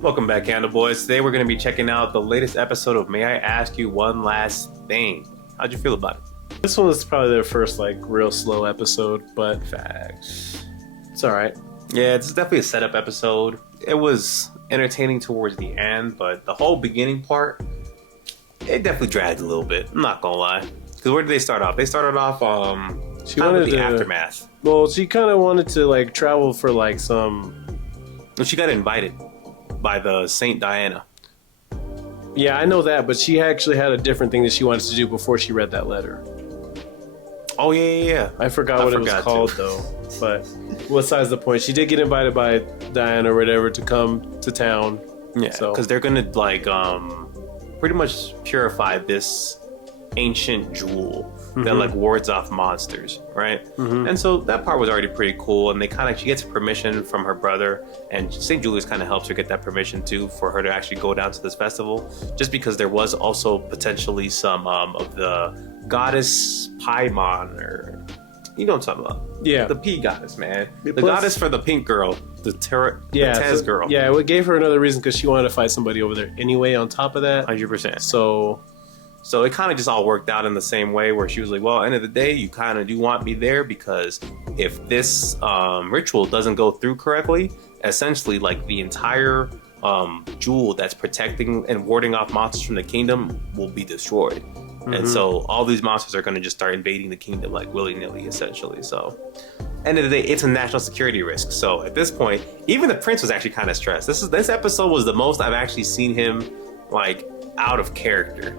Welcome back, Candle Boys. Today we're going to be checking out the latest episode of May I Ask You One Last Thing. How'd you feel about it? This one was probably their first real slow episode, but Facts. it's all right. Yeah, this is definitely a setup episode. It was entertaining towards the end, but the whole beginning part, it definitely dragged a little bit. I'm not gonna lie. Because where did they start off? They started off She wanted the aftermath. Well, she kind of wanted to travel for some. Well, she got invited by the Saint Diana. Yeah, I know that, but she actually had a different thing that she wanted to do before she read that letter. Oh yeah. I forgot what it was called though. But besides the point, she did get invited by Diana or whatever to come to town. Yeah, because they're gonna pretty much purify this ancient jewel that wards off monsters, right? And so that part was already pretty cool, and she gets permission from her brother, and St. Julius kind of helps her get that permission too for her to actually go down to this festival, just because there was also potentially some of the goddess Paimon, or you know what I'm talking about. Yeah, the P goddess, man. The goddess for the pink girl, the Tez girl. Yeah, it gave her another reason because she wanted to fight somebody over there anyway on top of that. 100%. So it kind of just all worked out in the same way where she was like, well, end of the day, you kind of do want me there because if this ritual doesn't go through correctly, essentially the entire jewel that's protecting and warding off monsters from the kingdom will be destroyed. And so all these monsters are going to just start invading the kingdom willy-nilly, essentially. So end of the day, it's a national security risk. So at this point, even the prince was actually kind of stressed. This episode was the most I've actually seen him out of character.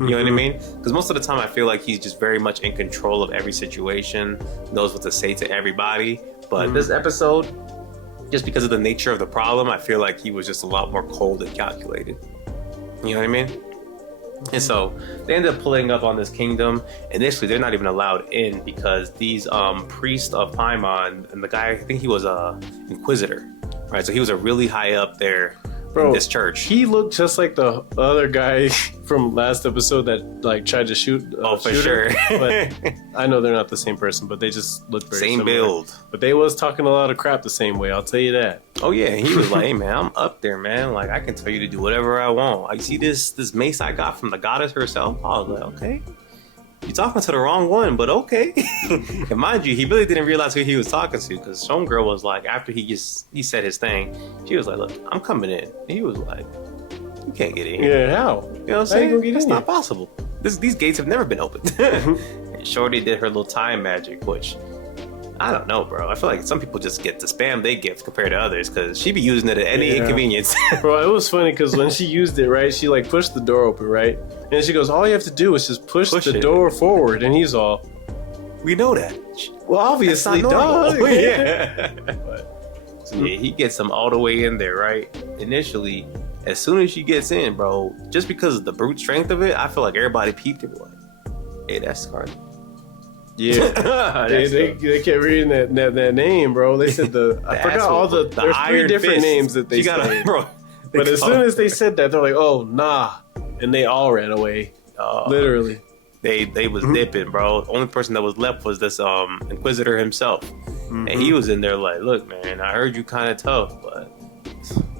You know what I mean? Because most of the time I feel like he's just very much in control of every situation, knows what to say to everybody. But this episode, just because of the nature of the problem, I feel like he was just a lot more cold and calculated. You know what I mean? And so they ended up pulling up on this kingdom. Initially, they're not even allowed in because these priests of Paimon, and the guy, I think he was a inquisitor, right? So he was a really high up there in this church. He looked just like the other guy from last episode that tried to shoot. For sure. But I know they're not the same person, but they just look very same similar. Build. But they was talking a lot of crap the same way. I'll tell you that. Oh yeah, he was like, "Hey man, I'm up there, man. I can tell you to do whatever I want. I see this mace I got from the goddess herself." I was like, "Okay, you're talking to the wrong one, but okay." And mind you, he really didn't realize who he was talking to, because some girl was like, after he said his thing, she was like, "Look, I'm coming in." And he was like, "You can't get in here." Yeah, how? You know what I'm saying? It's not possible. These gates have never been opened. And Shorty did her little time magic, which I don't know, bro. I feel like some people just get to spam their gift compared to others, because she be using it at any inconvenience. Bro, it was funny because when she used it, right, she pushed the door open, right? And she goes, all you have to do is just push the door forward. And he's all, we know that. Well, obviously, dog. Yeah. So yeah, he gets them all the way in there, right? Initially, as soon as she gets in, bro, just because of the brute strength of it, I feel like everybody peeped it, like, hey, that's Scarlet. Yeah, they kept reading that name, bro. They said I forgot all there's 3 different names that they said. Bro, but as soon as they said that, they're like, oh, nah. And they all ran away. Literally. They was dipping, bro. The only person that was left was this Inquisitor himself. And he was in there like, look, man, I heard you kind of tough, but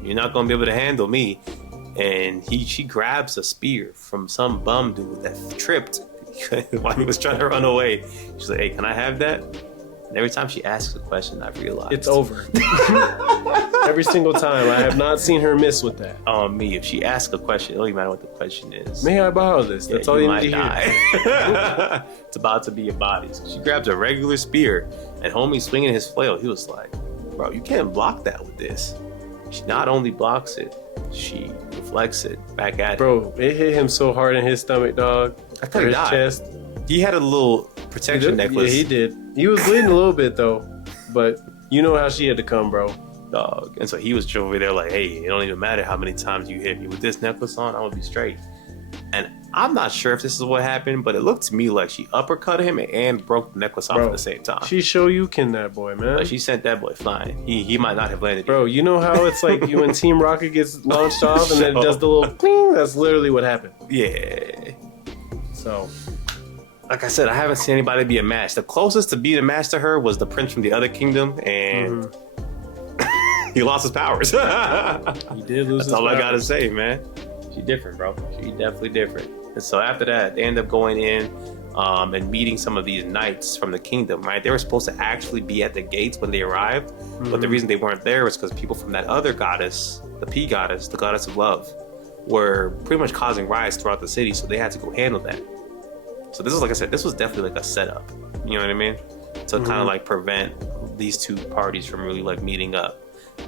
you're not going to be able to handle me. And she grabs a spear from some bum dude that tripped while he was trying to run away. She's like, hey, can I have that? And every time she asks a question, I realize it's over. Every single time. I have not seen her miss with that. Me, if she asks a question, it don't even matter what the question is. May I borrow this? That's all you need to hear. It's about to be a body. So she grabs a regular spear, and homie swinging his flail. He was like, bro, you can't block that with this. She not only blocks it, she deflects it back at him. Bro, it hit him so hard in his stomach, dog. I thought he died. Chest. He had a little protection necklace. Yeah, he did. He was bleeding a little bit though, but you know how she had to come, bro. Dog. And so he was over there like, hey, it don't even matter how many times you hit me with this necklace on, I'm gonna be straight. And I'm not sure if this is what happened, but it looked to me like she uppercut him and broke the necklace off at the same time. She show you can that boy, man. Like, she sent that boy flying. He might not have landed. Bro, you know how it's like you when Team Rocket gets launched off and then it does the little cling? That's literally what happened. Yeah. So, like I said, I haven't seen anybody be a match. The closest to being a match to her was the prince from the other kingdom, and He lost his powers. He did lose. That's all I gotta say, man. She different, bro. She definitely different. And so after that, they end up going in and meeting some of these knights from the kingdom, right? They were supposed to actually be at the gates when they arrived, but the reason they weren't there was because people from that other goddess, the P goddess, the goddess of love, were pretty much causing riots throughout the city, so they had to go handle that. So this is, like I said, this was definitely like a setup, you know what I mean? To kind of like prevent these two parties from really like meeting up.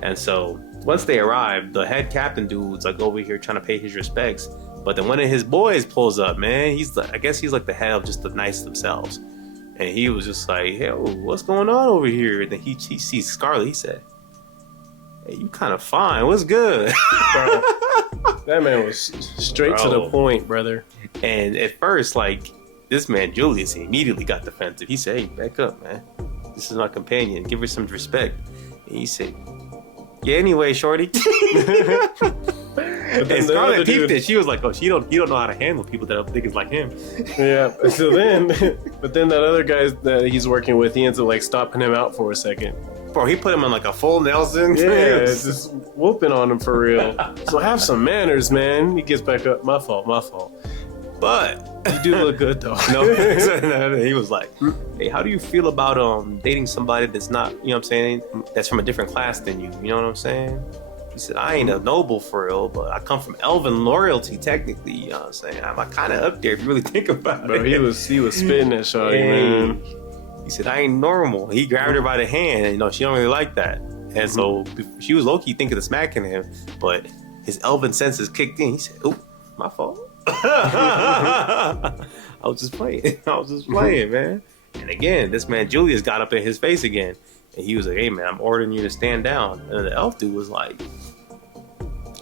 And so once they arrived, the head captain dude's like over here trying to pay his respects. But then one of his boys pulls up, man. I guess he's like the head of just the knights themselves. And he was just like, hey, what's going on over here? And then he sees Scarlet. He said, hey, you kind of fine. What's good? Bro, that man was straight to the point, brother. And at first, like, this man, Julius, he immediately got defensive. He said, hey, back up, man. This is my companion. Give her some respect. And he said, yeah, anyway, shorty. And Scarlet peeped it. She was like, oh, he don't know how to handle people that I think is like him. Yeah. So then, but then that other guy that he's working with, he ends up like stopping him out for a second. Bro, he put him on like a full Nelson. Yeah, just whooping on him for real. So have some manners, man. He gets back up. My fault. But you do look good though. No, he was like, hey, how do you feel about dating somebody that's not, you know what I'm saying, that's from a different class than you? You know what I'm saying? He said, I ain't a noble for real, but I come from elven royalty technically, you know what I'm saying? I'm kind of up there if you really think about it. He was spitting that shawty, man. He said, I ain't normal. He grabbed her by the hand, and you know, she don't really like that. And so she was low-key thinking of smacking him, but his elven senses kicked in. He said, oh, my fault. I was just playing, man. And again, this man Julius got up in his face again, and he was like, hey man, I'm ordering you to stand down. And the elf dude was like,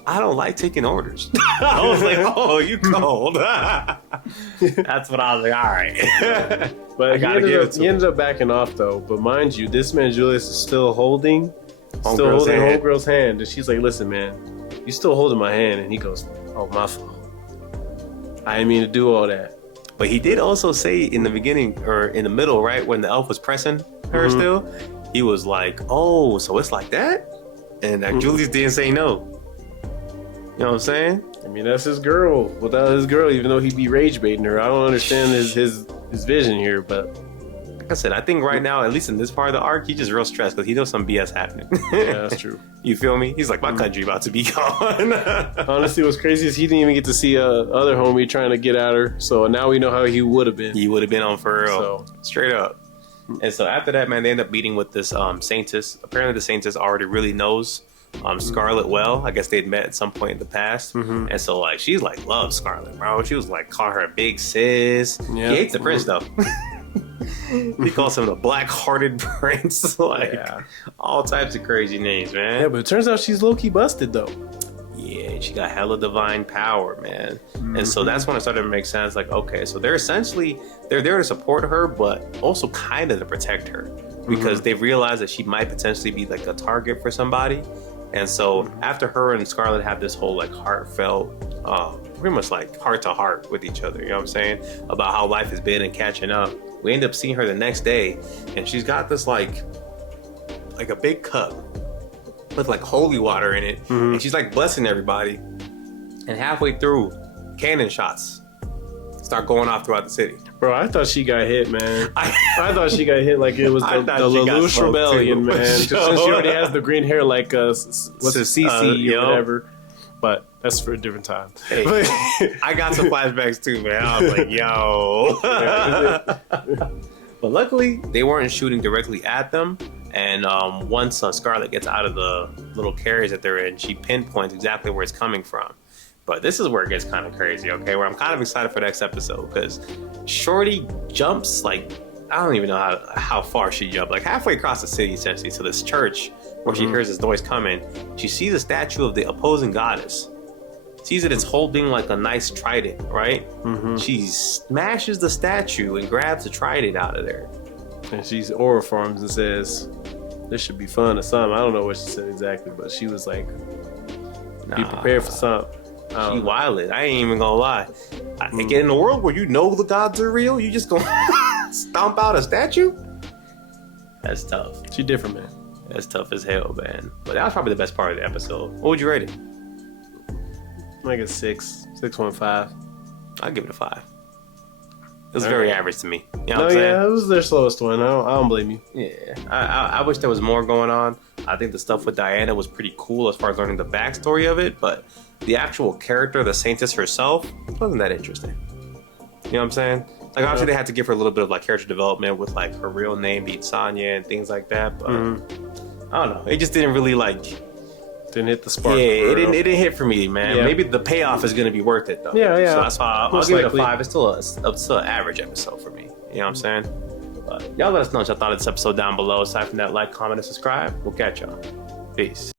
I don't like taking orders. I was like, oh, you cold. That's what I was like, all right. But he ended up backing off though. But mind you, this man Julius is still holding homegirl's hand. And she's like, listen man, you still holding my hand. And he goes, oh, my fault. I didn't mean to do all that. But he did also say in the beginning, or in the middle, right, when the elf was pressing her still, he was like, oh, so it's like that? And Julius didn't say no. You know what I'm saying? I mean, that's his girl. Without his girl, even though he'd be rage baiting her, I don't understand his vision here, but... Like I said, I think right now, at least in this part of the arc, he's just real stressed because he knows some BS happening. Yeah, that's true. You feel me? He's like, my country about to be gone. Honestly, what's crazy is he didn't even get to see other homie trying to get at her. So now we know how he would have been. He would have been on for real. So. Straight up. And so after that, man, they end up meeting with this Saintess. Apparently the Saintess already really knows Scarlet well. I guess they'd met at some point in the past. And so like she's like loves Scarlet, bro. She was like calling her a big sis. He hates the prince though. He calls him the black-hearted prince. All types of crazy names, man. Yeah, but it turns out she's low-key busted though. Yeah, she got hella divine power, man. And so that's when it started to make sense. Like, okay, so they're there to support her, but also kind of to protect her because they realized that she might potentially be like a target for somebody. And so after her and Scarlet have this whole like heartfelt, pretty much like heart to heart with each other, you know what I'm saying? About how life has been and catching up. We end up seeing her the next day and she's got this like a big cup with like holy water in it. And she's like blessing everybody. And halfway through, cannon shots start going off throughout the city. Bro, I thought she got hit, man. I thought she got hit like it was the Lelouch Rebellion, man. Since she already has the green hair like CC or whatever. But that's for a different time. Hey, I got some flashbacks too, man. I was like, yo. But luckily, they weren't shooting directly at them. And once Scarlet gets out of the little carriage that they're in, she pinpoints exactly where it's coming from. But this is where it gets kind of crazy, okay? Where I'm kind of excited for the next episode because Shorty jumps like, I don't even know how far she jumped. Like halfway across the city, essentially, to this church where she hears this noise coming. She sees a statue of the opposing goddess. Sees that it's holding like a nice trident, right? She smashes the statue and grabs the trident out of there. And she's aura forms and says, this should be fun or something. I don't know what she said exactly, but she was like, be prepared for something. She wildin'. I ain't even gonna lie. Again, in a world where you know the gods are real, you just gonna stomp out a statue? That's tough. She different, man. That's tough as hell, man. But that was probably the best part of the episode. What would you rate it? Like a 6.5. I'll give it a 5. It was very average to me. You know what I'm saying? Yeah, it was their slowest one. I don't blame you. Yeah, I wish there was more going on. I think the stuff with Diana was pretty cool as far as learning the backstory of it, but the actual character, the Saintess herself, wasn't that interesting. You know what I'm saying? Like, obviously, they had to give her a little bit of like character development with like her real name being Sonya and things like that. But I don't know. It just didn't really like. Didn't hit the spark. Yeah, it didn't hit for me, man. Yeah. Maybe the payoff is going to be worth it though. Yeah. So that's why I'll give it a 5. It's still an average episode for me. You know what I'm saying? But y'all let us know what y'all thought of this episode down below. Aside from that, like, comment, and subscribe. We'll catch y'all. Peace.